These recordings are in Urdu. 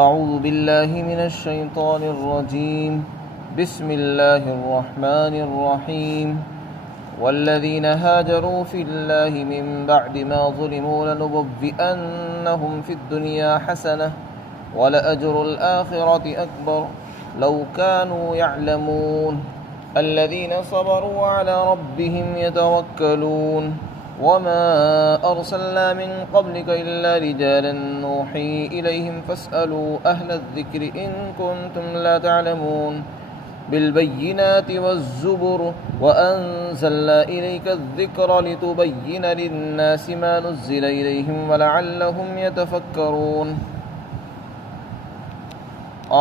أعوذ بالله من الشيطان الرجيم بسم الله الرحمن الرحيم والذين هاجروا في الله من بعد ما ظلموا لنبوئنهم في الدنيا حسنة ولأجر الآخرة أكبر لو كانوا يعلمون الذين صبروا على ربهم يتوكلون وما أرسلنا من قبلك إلا رجالا نوحي إليهم فاسألوا أهل الذكر إن كنتم لا تعلمون بالبينات والزبر وأنزلنا إليك الذكر لتبين للناس ما نزل إليهم ولعلهم يتفكرون۔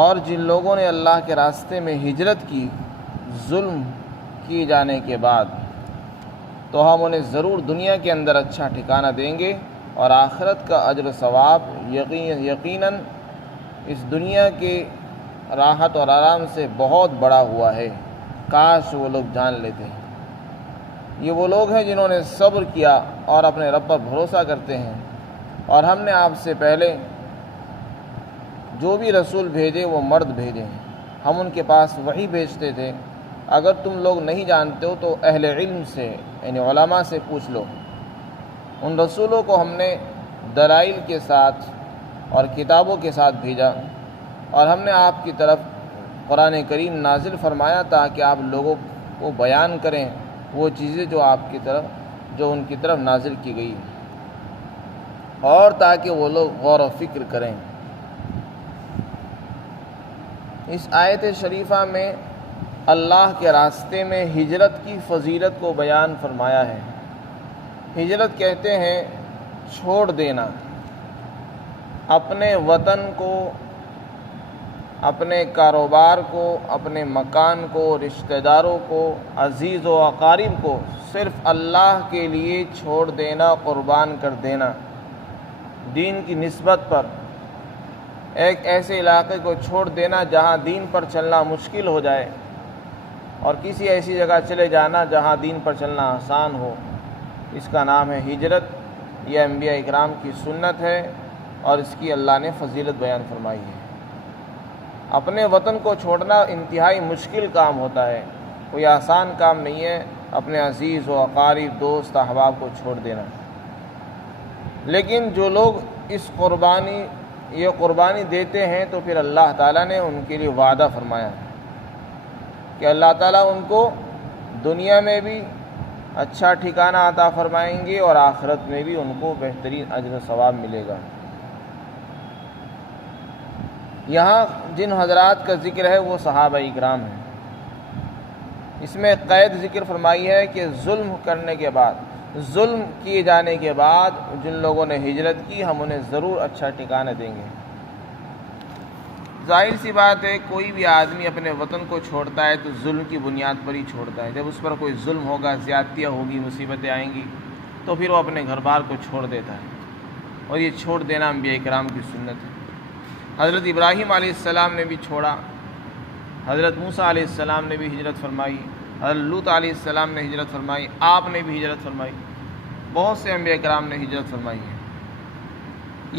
اور جن لوگوں نے اللہ کے راستے میں ہجرت کی ظلم کیے جانے کے بعد تو ہم انہیں ضرور دنیا کے اندر اچھا ٹھکانہ دیں گے اور آخرت کا اجر و ثواب یقیناً اس دنیا کے راحت اور آرام سے بہت بڑا ہوا ہے، کاش وہ لوگ جان لیتے ہیں۔ یہ وہ لوگ ہیں جنہوں نے صبر کیا اور اپنے رب پر بھروسہ کرتے ہیں، اور ہم نے آپ سے پہلے جو بھی رسول بھیجے وہ مرد بھیجے ہیں، ہم ان کے پاس وحی بھیجتے تھے۔ اگر تم لوگ نہیں جانتے ہو تو اہل علم سے یعنی علماء سے پوچھ لو۔ ان رسولوں کو ہم نے دلائل کے ساتھ اور کتابوں کے ساتھ بھیجا، اور ہم نے آپ کی طرف قرآن کریم نازل فرمایا تاکہ آپ لوگوں کو بیان کریں وہ چیزیں جو ان کی طرف نازل کی گئی، اور تاکہ وہ لوگ غور و فکر کریں۔ اس آیت شریفہ میں اللہ کے راستے میں ہجرت کی فضیلت کو بیان فرمایا ہے۔ ہجرت کہتے ہیں چھوڑ دینا، اپنے وطن کو، اپنے کاروبار کو، اپنے مکان کو، رشتہ داروں کو، عزیز و اقارب کو صرف اللہ کے لیے چھوڑ دینا، قربان کر دینا۔ دین کی نسبت پر ایک ایسے علاقے کو چھوڑ دینا جہاں دین پر چلنا مشکل ہو جائے، اور کسی ایسی جگہ چلے جانا جہاں دین پر چلنا آسان ہو، اس کا نام ہے ہجرت۔ یہ انبیاء اکرام کی سنت ہے اور اس کی اللہ نے فضیلت بیان فرمائی ہے۔ اپنے وطن کو چھوڑنا انتہائی مشکل کام ہوتا ہے، کوئی آسان کام نہیں ہے اپنے عزیز و اقارب، دوست احباب کو چھوڑ دینا۔ لیکن جو لوگ یہ قربانی دیتے ہیں تو پھر اللہ تعالیٰ نے ان کے لیے وعدہ فرمایا کہ اللہ تعالیٰ ان کو دنیا میں بھی اچھا ٹھکانہ عطا فرمائیں گے اور آخرت میں بھی ان کو بہترین اجر و ثواب ملے گا۔ یہاں جن حضرات کا ذکر ہے وہ صحابہ اکرام ہیں۔ اس میں قید ذکر فرمائی ہے کہ ظلم کیے جانے کے بعد جن لوگوں نے ہجرت کی ہم انہیں ضرور اچھا ٹھکانہ دیں گے۔ ظاہر سی بات ہے کوئی بھی آدمی اپنے وطن کو چھوڑتا ہے تو ظلم کی بنیاد پر ہی چھوڑتا ہے۔ جب اس پر کوئی ظلم ہوگا، زیادتیاں ہوگی، مصیبتیں آئیں گی تو پھر وہ اپنے گھر بار کو چھوڑ دیتا ہے، اور یہ چھوڑ دینا انبیاء کرام کی سنت ہے۔ حضرت ابراہیم علیہ السلام نے بھی چھوڑا، حضرت موسیٰ علیہ السلام نے بھی ہجرت فرمائی، حضرت لوط علیہ السلام نے ہجرت فرمائی، آپ نے بھی ہجرت فرمائی، بہت سے انبیاء کرام نے ہجرت فرمائی ہے۔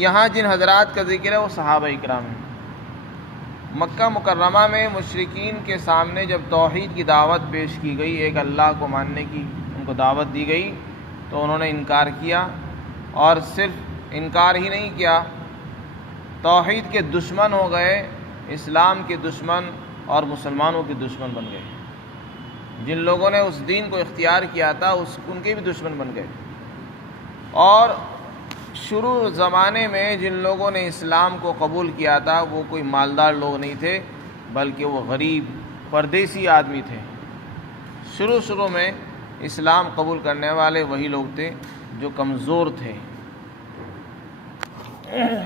یہاں جن حضرات کا ذکر ہے وہ صحابہ اکرام ہیں۔ مکہ مکرمہ میں مشرکین کے سامنے جب توحید کی دعوت پیش کی گئی، ایک اللہ کو ماننے کی ان کو دعوت دی گئی تو انہوں نے انکار کیا، اور صرف انکار ہی نہیں کیا، توحید کے دشمن ہو گئے، اسلام کے دشمن اور مسلمانوں کے دشمن بن گئے۔ جن لوگوں نے اس دین کو اختیار کیا تھا ان کے بھی دشمن بن گئے۔ اور شروع زمانے میں جن لوگوں نے اسلام کو قبول کیا تھا وہ کوئی مالدار لوگ نہیں تھے، بلکہ وہ غریب پردیسی آدمی تھے۔ شروع میں اسلام قبول کرنے والے وہی لوگ تھے جو کمزور تھے۔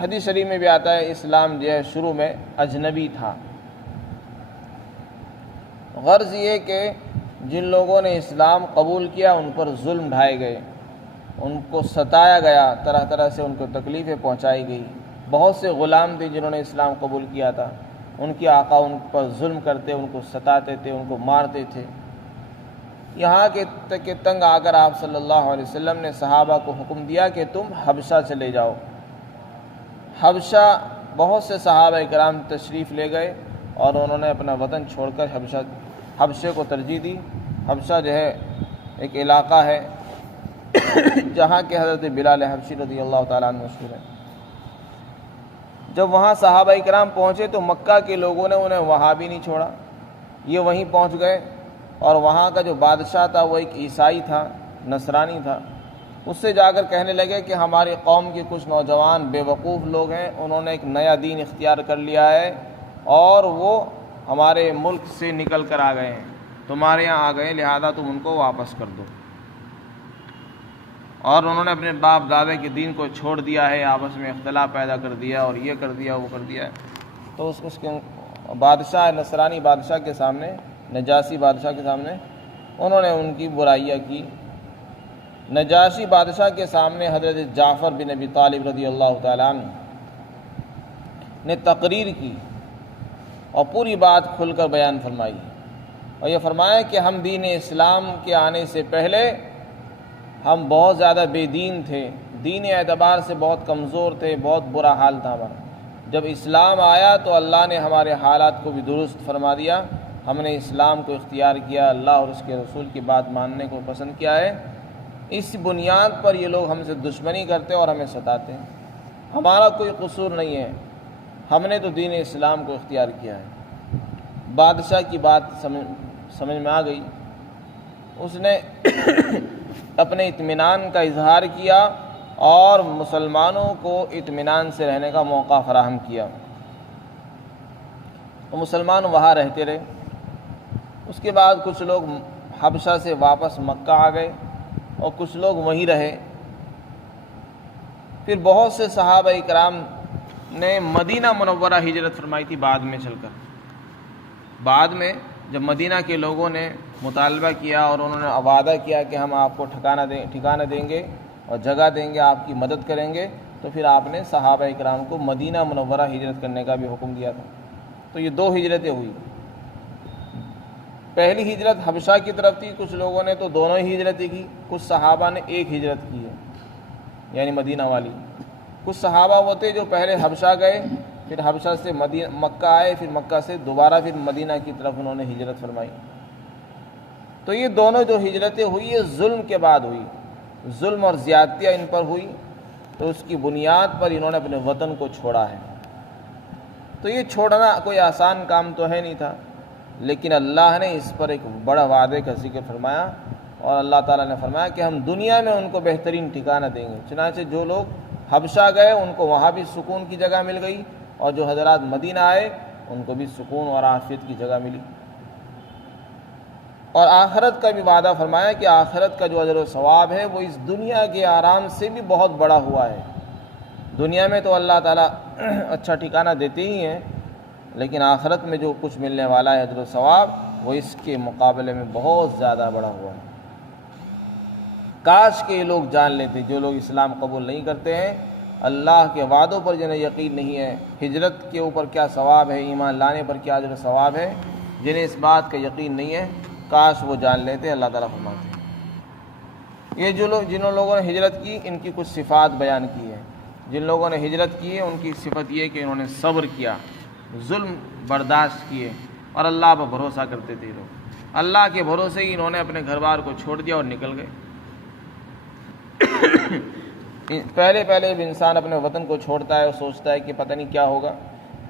حدیث شریف میں بھی آتا ہے اسلام جو ہے شروع میں اجنبی تھا۔ غرض یہ کہ جن لوگوں نے اسلام قبول کیا ان پر ظلم ڈھائے گئے، ان کو ستایا گیا، طرح طرح سے ان کو تکلیفیں پہنچائی گئی۔ بہت سے غلام تھے جنہوں نے اسلام قبول کیا تھا، ان کے آقا ان پر ظلم کرتے، ان کو ستاتے تھے، ان کو مارتے تھے۔ یہاں کے تنگ آ کر آپ صلی اللہ علیہ وسلم نے صحابہ کو حکم دیا کہ تم حبشہ چلے جاؤ۔ حبشہ بہت سے صحابہ کرام تشریف لے گئے اور انہوں نے اپنا وطن چھوڑ کر حبشے کو ترجیح دی۔ حبشہ جو ہے ایک علاقہ ہے جہاں کے حضرت بلال حبشی رضی اللہ تعالیٰ عنہ مشہور ہے۔ جب وہاں صحابہ کرام پہنچے تو مکہ کے لوگوں نے انہیں وہاں بھی نہیں چھوڑا، یہ وہیں پہنچ گئے، اور وہاں کا جو بادشاہ تھا وہ ایک عیسائی تھا، نصرانی تھا، اس سے جا کر کہنے لگے کہ ہماری قوم کے کچھ نوجوان بے وقوف لوگ ہیں، انہوں نے ایک نیا دین اختیار کر لیا ہے اور وہ ہمارے ملک سے نکل کر آ گئے ہیں، تمہارے یہاں آ گئے، لہذا تم ان کو واپس کر دو۔ اور انہوں نے اپنے باپ دادے کے دین کو چھوڑ دیا ہے، آپس میں اختلاف پیدا کر دیا اور یہ کر دیا وہ کر دیا ہے۔ تو اس کے بادشاہ، نصرانی بادشاہ کے سامنے، نجاشی بادشاہ کے سامنے انہوں نے ان کی برائیاں کی۔ نجاشی بادشاہ کے سامنے حضرت جعفر بن ابی طالب رضی اللہ تعالیٰ عنہ نے تقریر کی اور پوری بات کھل کر بیان فرمائی، اور یہ فرمایا کہ ہم دین اسلام کے آنے سے پہلے ہم بہت زیادہ بے دین تھے، دین اعتبار سے بہت کمزور تھے، بہت برا حال تھا ہمارا۔ جب اسلام آیا تو اللہ نے ہمارے حالات کو بھی درست فرما دیا، ہم نے اسلام کو اختیار کیا، اللہ اور اس کے رسول کی بات ماننے کو پسند کیا ہے۔ اس بنیاد پر یہ لوگ ہم سے دشمنی کرتے اور ہمیں ستاتے ہیں، ہمارا کوئی قصور نہیں ہے، ہم نے تو دین اسلام کو اختیار کیا ہے۔ بادشاہ کی بات سمجھ میں آ گئی، اس نے اپنے اطمینان کا اظہار کیا اور مسلمانوں کو اطمینان سے رہنے کا موقع فراہم کیا، تو مسلمان وہاں رہتے رہے۔ اس کے بعد کچھ لوگ حبشہ سے واپس مکہ آ گئے اور کچھ لوگ وہیں رہے۔ پھر بہت سے صحابہ کرام نے مدینہ منورہ ہجرت فرمائی تھی بعد میں چل کر۔ بعد میں جب مدینہ کے لوگوں نے مطالبہ کیا اور انہوں نے وعدہ کیا کہ ہم آپ کو ٹھکانہ دیں گے اور جگہ دیں گے، آپ کی مدد کریں گے، تو پھر آپ نے صحابہ کرام کو مدینہ منورہ ہجرت کرنے کا بھی حکم دیا تھا۔ تو یہ دو ہجرتیں ہوئی۔ پہلی ہجرت حبشہ کی طرف تھی، کچھ لوگوں نے تو دونوں ہی ہجرتیں کی، کچھ صحابہ نے ایک ہجرت کی ہے یعنی مدینہ والی۔ کچھ صحابہ وہ تھے جو پہلے حبشہ گئے، پھر حبشہ سے مکہ آئے، پھر مکہ سے دوبارہ پھر مدینہ کی طرف انہوں نے ہجرت فرمائی۔ تو یہ دونوں جو ہجرتیں ہوئی یہ ظلم کے بعد ہوئی، ظلم اور زیادتیاں ان پر ہوئی، تو اس کی بنیاد پر انہوں نے اپنے وطن کو چھوڑا ہے۔ تو یہ چھوڑنا کوئی آسان کام تو ہے نہیں تھا، لیکن اللہ نے اس پر ایک بڑا وعدے کا ذکر فرمایا، اور اللہ تعالیٰ نے فرمایا کہ ہم دنیا میں ان کو بہترین ٹھکانہ دیں گے۔ چنانچہ جو لوگ حبشہ گئے ان کو وہاں بھی سکون کی جگہ مل گئی، اور جو حضرات مدینہ آئے ان کو بھی سکون اور عافیت کی جگہ ملی۔ اور آخرت کا بھی وعدہ فرمایا کہ آخرت کا جو اجر و ثواب ہے وہ اس دنیا کے آرام سے بھی بہت بڑا ہوا ہے۔ دنیا میں تو اللہ تعالیٰ اچھا ٹھکانہ دیتے ہی ہیں، لیکن آخرت میں جو کچھ ملنے والا ہے اجر و ثواب وہ اس کے مقابلے میں بہت زیادہ بڑا ہوا ہے۔ کاش کہ یہ لوگ جان لیتے، جو لوگ اسلام قبول نہیں کرتے ہیں، اللہ کے وعدوں پر جنہیں یقین نہیں ہے، ہجرت کے اوپر کیا ثواب ہے، ایمان لانے پر کیا اجر و ثواب ہے، جنہیں اس بات کا یقین نہیں ہے، کاش وہ جان لیتے۔ اللہ تعالیٰ فرماتے ہیں یہ جن لوگوں نے ہجرت کی ان کی کچھ صفات بیان کی ہے۔ جن لوگوں نے ہجرت کی ہے ان کی صفت یہ کہ انہوں نے صبر کیا، ظلم برداشت کیے، اور اللہ پر بھروسہ کرتے تھے۔ لوگ اللہ کے بھروسے ہی انہوں نے اپنے گھر بار کو چھوڑ دیا اور نکل گئے۔ پہلے جب انسان اپنے وطن کو چھوڑتا ہے اور سوچتا ہے کہ پتہ نہیں کیا ہوگا،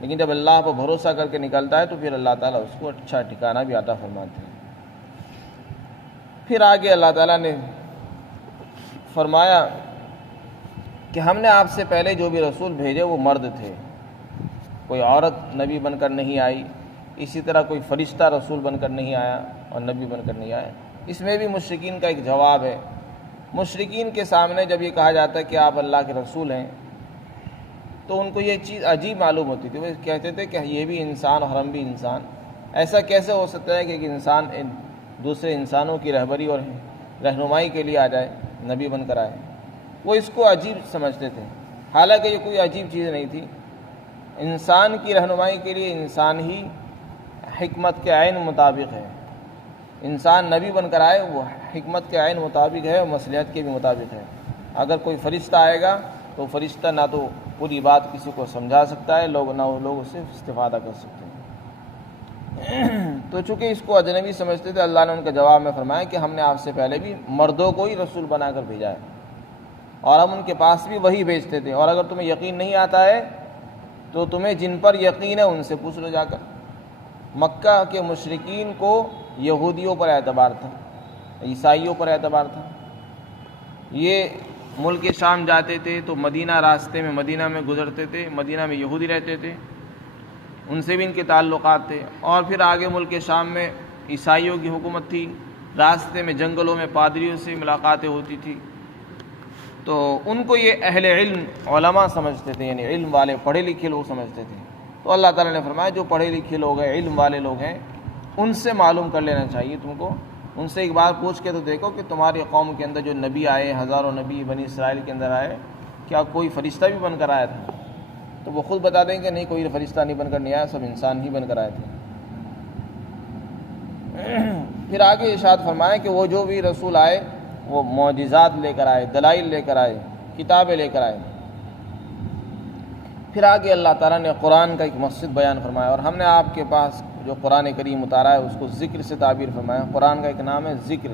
لیکن جب اللہ پر بھروسہ کر کے نکلتا ہے تو پھر اللہ تعالیٰ اس کو اچھا ٹھکانہ بھی عطا فرماتے ہیں۔ پھر آگے اللہ تعالیٰ نے فرمایا کہ ہم نے آپ سے پہلے جو بھی رسول بھیجے وہ مرد تھے، کوئی عورت نبی بن کر نہیں آئی، اسی طرح کوئی فرشتہ رسول بن کر نہیں آیا اور نبی بن کر نہیں آیا۔ اس میں بھی مشرکین کا ایک جواب ہے۔ مشرکین کے سامنے جب یہ کہا جاتا ہے کہ آپ اللہ کے رسول ہیں تو ان کو یہ چیز عجیب معلوم ہوتی تھی۔ وہ کہتے تھے کہ یہ بھی انسان اور ہم بھی انسان، ایسا کیسے ہو سکتا ہے کہ ایک انسان دوسرے انسانوں کی رہبری اور رہنمائی کے لیے آ جائے، نبی بن کر آئے۔ وہ اس کو عجیب سمجھتے تھے، حالانکہ یہ کوئی عجیب چیز نہیں تھی۔ انسان کی رہنمائی کے لیے انسان ہی حکمت کے عین مطابق ہے۔ انسان نبی بن کر آئے وہ حکمت کے عین مطابق ہے اور مصلحت کے بھی مطابق ہے۔ اگر کوئی فرشتہ آئے گا تو فرشتہ نہ تو پوری بات کسی کو سمجھا سکتا ہے، لوگ اس سے استفادہ کر سکتے ہیں۔ تو چونکہ اس کو اجنبی سمجھتے تھے، اللہ نے ان کے جواب میں فرمایا کہ ہم نے آپ سے پہلے بھی مردوں کو ہی رسول بنا کر بھیجا ہے، اور ہم ان کے پاس بھی وہی بھیجتے تھے، اور اگر تمہیں یقین نہیں آتا ہے تو تمہیں جن پر یقین ہے ان سے پوچھ لو جا کر۔ مکہ کے مشرکین کو یہودیوں پر اعتبار تھا، عیسائیوں پر اعتبار تھا۔ یہ ملک شام جاتے تھے تو مدینہ راستے میں مدینہ میں گزرتے تھے، مدینہ میں یہودی رہتے تھے، ان سے بھی ان کے تعلقات تھے، اور پھر آگے ملک شام میں عیسائیوں کی حکومت تھی، راستے میں جنگلوں میں پادریوں سے ملاقاتیں ہوتی تھی، تو ان کو یہ اہل علم علماء سمجھتے تھے، یعنی علم والے پڑھے لکھے لوگ سمجھتے تھے۔ تو اللہ تعالیٰ نے فرمایا جو پڑھے لکھے لوگ ہیں، علم والے لوگ ہیں، ان سے معلوم کر لینا چاہیے تم کو، ان سے ایک بار پوچھ کے تو دیکھو کہ تمہاری قوم کے اندر جو نبی آئے، ہزاروں نبی بنی اسرائیل کے اندر آئے، کیا کوئی فرشتہ بھی بن کر آیا تھا؟ تو وہ خود بتا دیں کہ نہیں، کوئی فرشتہ نہیں بن کر نہیں آیا، سب انسان ہی بن کر آئے تھے۔ پھر آگے ارشاد فرمایا کہ وہ جو بھی رسول آئے وہ معجزات لے کر آئے، دلائل لے کر آئے، کتابیں لے کر آئے۔ پھر آگے اللہ تعالیٰ نے قرآن کا ایک مقصد بیان فرمایا، اور ہم نے آپ کے پاس جو قرآن کریم اتارا ہے اس کو ذکر سے تعبیر فرمایا۔ قرآن کا ایک نام ہے ذکر،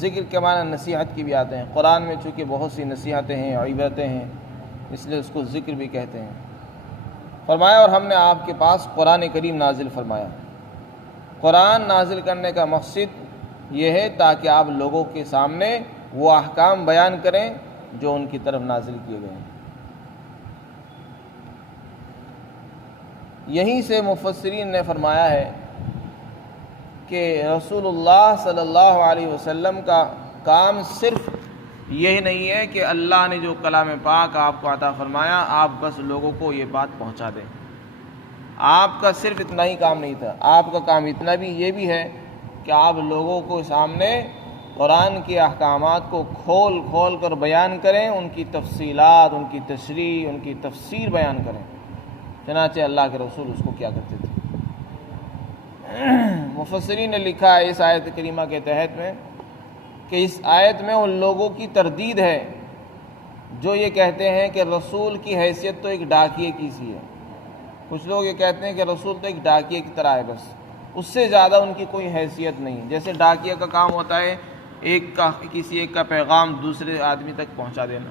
ذکر کے معنی نصیحت کی بھی آتے ہیں۔ قرآن میں چونکہ بہت سی نصیحتیں ہیں، عبرتیں ہیں، اس لیے اس کو ذکر بھی کہتے ہیں۔ فرمایا اور ہم نے آپ کے پاس قرآن کریم نازل فرمایا۔ قرآن نازل کرنے کا مقصد یہ ہے تاکہ آپ لوگوں کے سامنے وہ احکام بیان کریں جو ان کی طرف نازل کیے گئے ہیں۔ یہیں سے مفسرین نے فرمایا ہے کہ رسول اللہ صلی اللہ علیہ وسلم کا کام صرف یہ نہیں ہے کہ اللہ نے جو کلام پاک آپ کو عطا فرمایا آپ بس لوگوں کو یہ بات پہنچا دیں۔ آپ کا صرف اتنا ہی کام نہیں تھا، آپ کا کام اتنا بھی یہ بھی ہے کہ آپ لوگوں کو سامنے قرآن کے احکامات کو کھول کھول کر بیان کریں، ان کی تفصیلات، ان کی تشریح، ان کی تفسیر بیان کریں۔ چنانچہ اللہ کے رسول اس کو کیا کرتے تھے۔ مفسرین نے لکھا ہے اس آیت کریمہ کے تحت میں کہ اس آیت میں ان لوگوں کی تردید ہے جو یہ کہتے ہیں کہ رسول کی حیثیت تو ایک ڈاکیے کی سی ہے۔ کچھ لوگ یہ کہتے ہیں کہ رسول تو ایک ڈاکیے کی طرح ہے، بس اس سے زیادہ ان کی کوئی حیثیت نہیں۔ جیسے ڈاکیے کا کام ہوتا ہے کسی ایک کا پیغام دوسرے آدمی تک پہنچا دینا،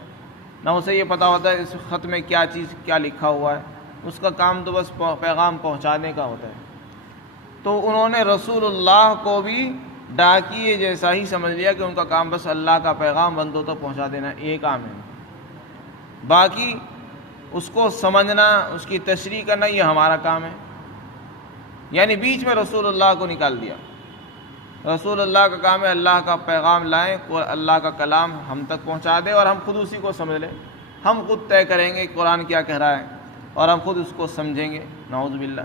نہ اسے یہ پتہ ہوتا ہے اس خط میں کیا لکھا ہوا ہے، اس کا کام تو بس پیغام پہنچانے کا ہوتا ہے۔ تو انہوں نے رسول اللہ کو بھی ڈاکیے جیسا ہی سمجھ لیا کہ ان کا کام بس اللہ کا پیغام بندوں تک پہنچا دینا، یہ کام ہے، باقی اس کو سمجھنا، اس کی تشریح کرنا یہ ہمارا کام ہے۔ یعنی بیچ میں رسول اللہ کو نکال دیا۔ رسول اللہ کا کام ہے اللہ کا پیغام لائیں، اللہ کا کلام ہم تک پہنچا دے اور ہم خود اسی کو سمجھ لیں، ہم خود طے کریں گے قرآن کیا کہہ رہا ہے اور ہم خود اس کو سمجھیں گے۔ نعوذ باللہ،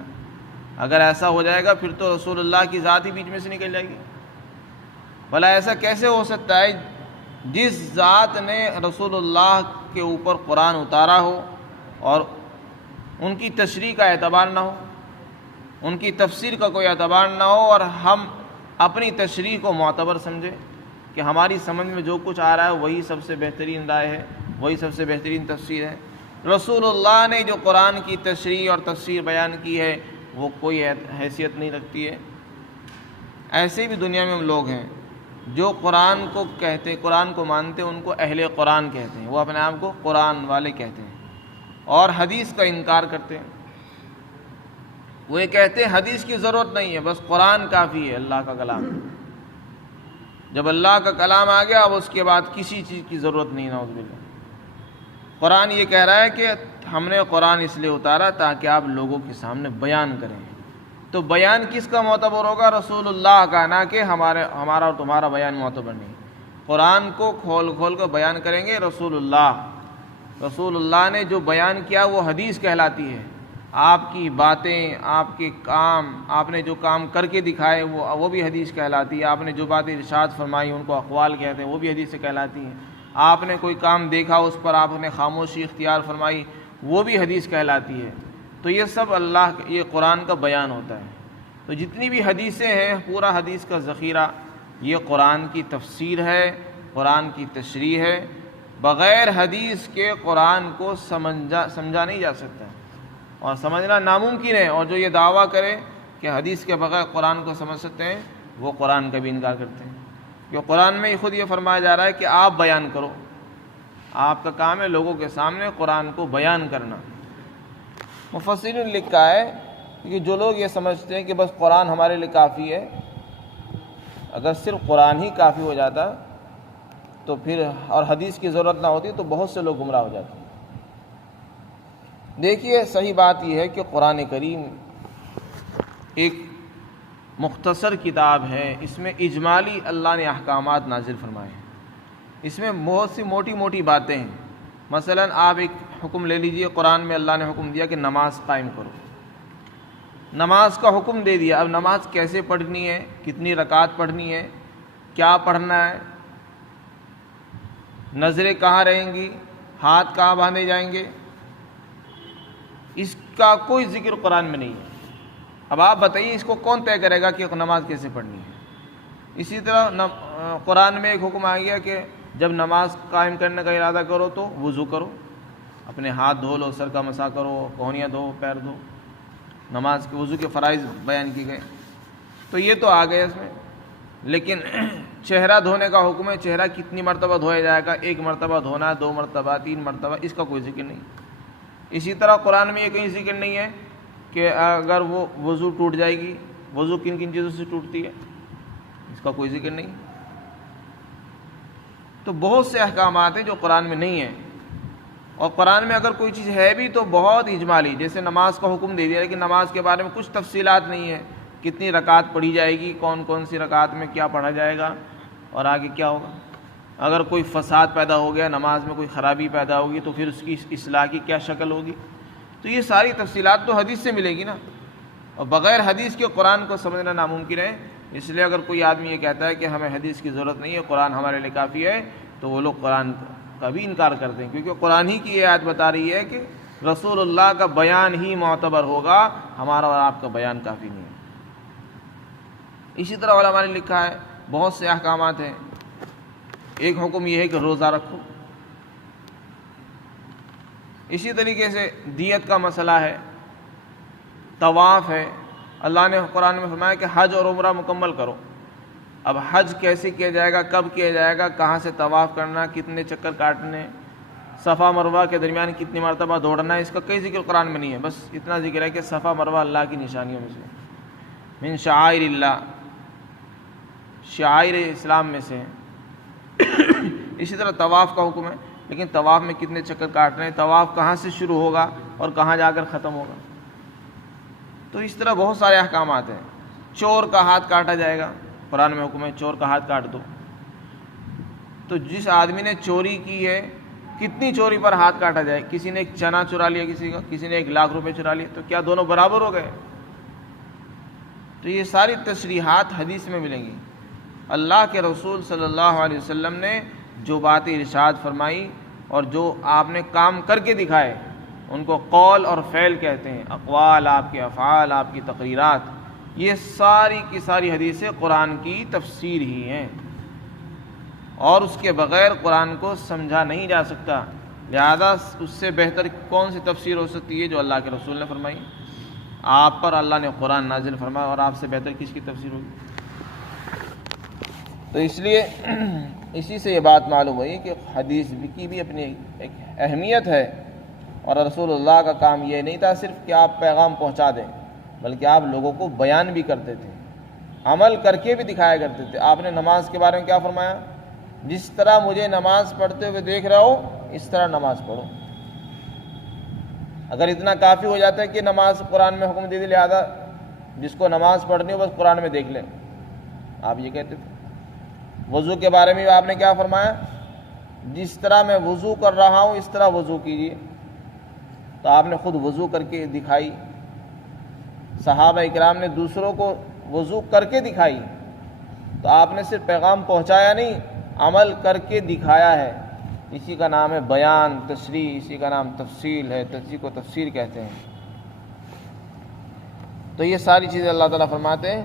اگر ایسا ہو جائے گا پھر تو رسول اللہ کی ذات ہی بیچ میں سے نکل جائے گی۔ بھلا ایسا کیسے ہو سکتا ہے جس ذات نے رسول اللہ کے اوپر قرآن اتارا ہو اور ان کی تشریح کا اعتبار نہ ہو، ان کی تفسیر کا کوئی اعتبار نہ ہو، اور ہم اپنی تشریح کو معتبر سمجھیں کہ ہماری سمجھ میں جو کچھ آ رہا ہے وہی سب سے بہترین رائے ہے، وہی سب سے بہترین تفسیر ہے۔ رسول اللہ نے جو قرآن کی تشریح اور تفسیر بیان کی ہے وہ کوئی حیثیت نہیں رکھتی ہے۔ ایسے بھی دنیا میں لوگ ہیں جو قرآن کو کہتے، قرآن کو مانتے، ان کو اہل قرآن کہتے ہیں، وہ اپنے آپ کو قرآن والے کہتے ہیں، اور حدیث کا انکار کرتے ہیں۔ وہ یہ کہتے ہیں حدیث کی ضرورت نہیں ہے، بس قرآن کافی ہے، اللہ کا کلام ہے۔ جب اللہ کا کلام آ گیا اب اس کے بعد کسی چیز کی ضرورت نہیں۔ نعوذ باللہ، قرآن یہ کہہ رہا ہے کہ ہم نے قرآن اس لیے اتارا تاکہ آپ لوگوں کے سامنے بیان کریں۔ تو بیان کس کا معتبر ہوگا؟ رسول اللہ کا، نہ کہ ہمارا اور تمہارا بیان معتبر نہیں۔ قرآن کو کھول کھول کر بیان کریں گے رسول اللہ نے جو بیان کیا وہ حدیث کہلاتی ہے۔ آپ کی باتیں، آپ کے کام، آپ نے جو کام کر کے دکھائے وہ بھی حدیث کہلاتی ہے۔ آپ نے جو باتیں ارشاد فرمائی ان کو اقوال کہتے ہیں، وہ بھی حدیث سے کہلاتی ہیں۔ آپ نے کوئی کام دیکھا اس پر آپ نے خاموشی اختیار فرمائی، وہ بھی حدیث کہلاتی ہے۔ تو یہ سب یہ قرآن کا بیان ہوتا ہے۔ تو جتنی بھی حدیثیں ہیں پورا حدیث کا ذخیرہ یہ قرآن کی تفسیر ہے، قرآن کی تشریح ہے۔ بغیر حدیث کے قرآن کو سمجھا نہیں جا سکتا، اور سمجھنا ناممکن ہے۔ اور جو یہ دعویٰ کرے کہ حدیث کے بغیر قرآن کو سمجھ سکتے ہیں، وہ قرآن کا بھی انکار کرتے ہیں، کیونکہ قرآن میں خود یہ فرمایا جا رہا ہے کہ آپ بیان کرو، آپ کا کام ہے لوگوں کے سامنے قرآن کو بیان کرنا۔ مفسرین نے لکھا ہے کہ جو لوگ یہ سمجھتے ہیں کہ بس قرآن ہمارے لیے کافی ہے، اگر صرف قرآن ہی کافی ہو جاتا تو پھر اور حدیث کی ضرورت نہ ہوتی تو بہت سے لوگ گمراہ ہو جاتے۔ دیکھیے صحیح بات یہ ہے کہ قرآن کریم ایک مختصر کتاب ہے، اس میں اجمالی اللہ نے احکامات نازل فرمائے ہیں، اس میں بہت سی موٹی موٹی باتیں ہیں۔ مثلا آپ ایک حکم لے لیجئے، قرآن میں اللہ نے حکم دیا کہ نماز قائم کرو، نماز کا حکم دے دیا، اب نماز کیسے پڑھنی ہے، کتنی رکعت پڑھنی ہے، کیا پڑھنا ہے، نظریں کہاں رہیں گی، ہاتھ کہاں باندھے جائیں گے، اس کا کوئی ذکر قرآن میں نہیں ہے۔ اب آپ بتائیے اس کو کون طے کرے گا کہ نماز کیسے پڑھنی ہے؟ اسی طرح قرآن میں ایک حکم آ گیا کہ جب نماز قائم کرنے کا ارادہ کرو تو وضو کرو، اپنے ہاتھ دھو لو، سر کا مسح کرو، کہنیاں دھو، پیر دھو، نماز کے وضو کے فرائض بیان کی گئے، تو یہ تو آ گئے اس میں۔ لیکن چہرہ دھونے کا حکم ہے، چہرہ کتنی مرتبہ دھویا جائے گا، 1 مرتبہ دھونا، 2 مرتبہ، 3 مرتبہ، اس کا کوئی ذکر نہیں۔ اسی طرح قرآن میں یہ کہیں ذکر نہیں ہے کہ اگر وہ وضو ٹوٹ جائے گی، وضو کن کن چیزوں سے ٹوٹتی ہے، اس کا کوئی ذکر نہیں۔ تو بہت سے احکامات ہیں جو قرآن میں نہیں ہیں، اور قرآن میں اگر کوئی چیز ہے بھی تو بہت اجمالی، جیسے نماز کا حکم دے دیا، لیکن نماز کے بارے میں کچھ تفصیلات نہیں ہے، کتنی رکعت پڑھی جائے گی، کون کون سی رکعت میں کیا پڑھا جائے گا، اور آگے کیا ہوگا، اگر کوئی فساد پیدا ہو گیا، نماز میں کوئی خرابی پیدا ہوگی تو پھر اس کی اصلاح کی کیا شکل ہوگی، تو یہ ساری تفصیلات تو حدیث سے ملے گی نا، اور بغیر حدیث کے قرآن کو سمجھنا ناممکن ہے۔ اس لیے اگر کوئی آدمی یہ کہتا ہے کہ ہمیں حدیث کی ضرورت نہیں ہے، قرآن ہمارے لیے کافی ہے، تو وہ لوگ قرآن کا بھی انکار کرتے ہیں، کیونکہ قرآن ہی کی یہ آیت بتا رہی ہے کہ رسول اللہ کا بیان ہی معتبر ہوگا، ہمارا اور آپ کا بیان کافی نہیں ہے۔ اسی طرح علماء نے لکھا ہے بہت سے احکامات ہیں، ایک حکم یہ ہے کہ روزہ رکھو، اسی طریقے سے دیت کا مسئلہ ہے، طواف ہے، اللہ نے قرآن میں فرمایا کہ حج اور عمرہ مکمل کرو۔ اب حج کیسے کیا جائے گا، کب کیا جائے گا، کہاں سے طواف کرنا، کتنے چکر کاٹنے، صفا مروہ کے درمیان کتنی مرتبہ دوڑنا ہے، اس کا کوئی ذکر قرآن میں نہیں ہے، بس اتنا ذکر ہے کہ صفا مروہ اللہ کی نشانیوں میں سے، من شعائر اللہ، شعائر اسلام میں سے ہیں۔ اسی طرح طواف کا حکم ہے، لیکن طواف میں کتنے چکر کاٹنے ہیں، طواف کہاں سے شروع ہوگا اور کہاں جا کر ختم ہوگا، تو اس طرح بہت سارے احکامات ہیں۔ چور کا ہاتھ کاٹا جائے گا، قرآن میں حکم ہے چور کا ہاتھ کاٹ دو، تو جس آدمی نے چوری کی ہے کتنی چوری پر ہاتھ کاٹا جائے، کسی نے ایک چنا چرا لیا کسی کا، کسی نے 1 لاکھ روپے چرا لیے، تو کیا دونوں برابر ہو گئے؟ تو یہ ساری تشریحات حدیث میں ملیں گی۔ اللہ کے رسول صلی اللہ علیہ وسلم نے جو باتیں ارشاد فرمائی اور جو آپ نے کام کر کے دکھائے ان کو قول اور فعل کہتے ہیں، اقوال، آپ کے افعال، آپ کی تقریرات، یہ ساری کی ساری حدیثیں قرآن کی تفسیر ہی ہیں، اور اس کے بغیر قرآن کو سمجھا نہیں جا سکتا۔ لہذا اس سے بہتر کون سی تفسیر ہو سکتی ہے جو اللہ کے رسول نے فرمائی، آپ پر اللہ نے قرآن نازل فرمایا، اور آپ سے بہتر کس کی تفسیر ہوگی؟ تو اس لیے اسی سے یہ بات معلوم ہوئی کہ حدیث کی بھی اپنی ایک اہمیت ہے، اور رسول اللہ کا کام یہ نہیں تھا صرف کہ آپ پیغام پہنچا دیں، بلکہ آپ لوگوں کو بیان بھی کرتے تھے، عمل کر کے بھی دکھایا کرتے تھے۔ آپ نے نماز کے بارے میں کیا فرمایا؟ جس طرح مجھے نماز پڑھتے ہوئے دیکھ رہا ہو اس طرح نماز پڑھو۔ اگر اتنا کافی ہو جاتا ہے کہ نماز قرآن میں حکم دے دی، لہذا جس کو نماز پڑھنی ہو بس قرآن میں دیکھ لیں، آپ یہ کہتے تھے۔ وضو کے بارے میں آپ نے کیا فرمایا؟ جس طرح میں وضو کر رہا ہوں اس طرح وضو کیجیے، تو آپ نے خود وضو کر کے دکھائی، صحابہ اکرام نے دوسروں کو وضو کر کے دکھائی، تو آپ نے صرف پیغام پہنچایا نہیں، عمل کر کے دکھایا ہے۔ اسی کا نام ہے بیان، تشریح، اسی کا نام تفصیل ہے، اسی کو تفسیر کہتے ہیں۔ تو یہ ساری چیزیں اللہ تعالیٰ فرماتے ہیں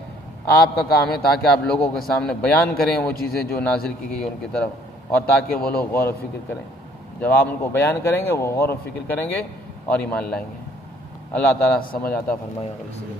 آپ کا کام ہے تاکہ آپ لوگوں کے سامنے بیان کریں وہ چیزیں جو نازل کی گئی ان کی طرف، اور تاکہ وہ لوگ غور و فکر کریں۔ جب آپ ان کو بیان کریں گے وہ غور و فکر کریں گے اور ایمان لائیں گے۔ اللہ تعالیٰ سمجھ عطا فرمائے۔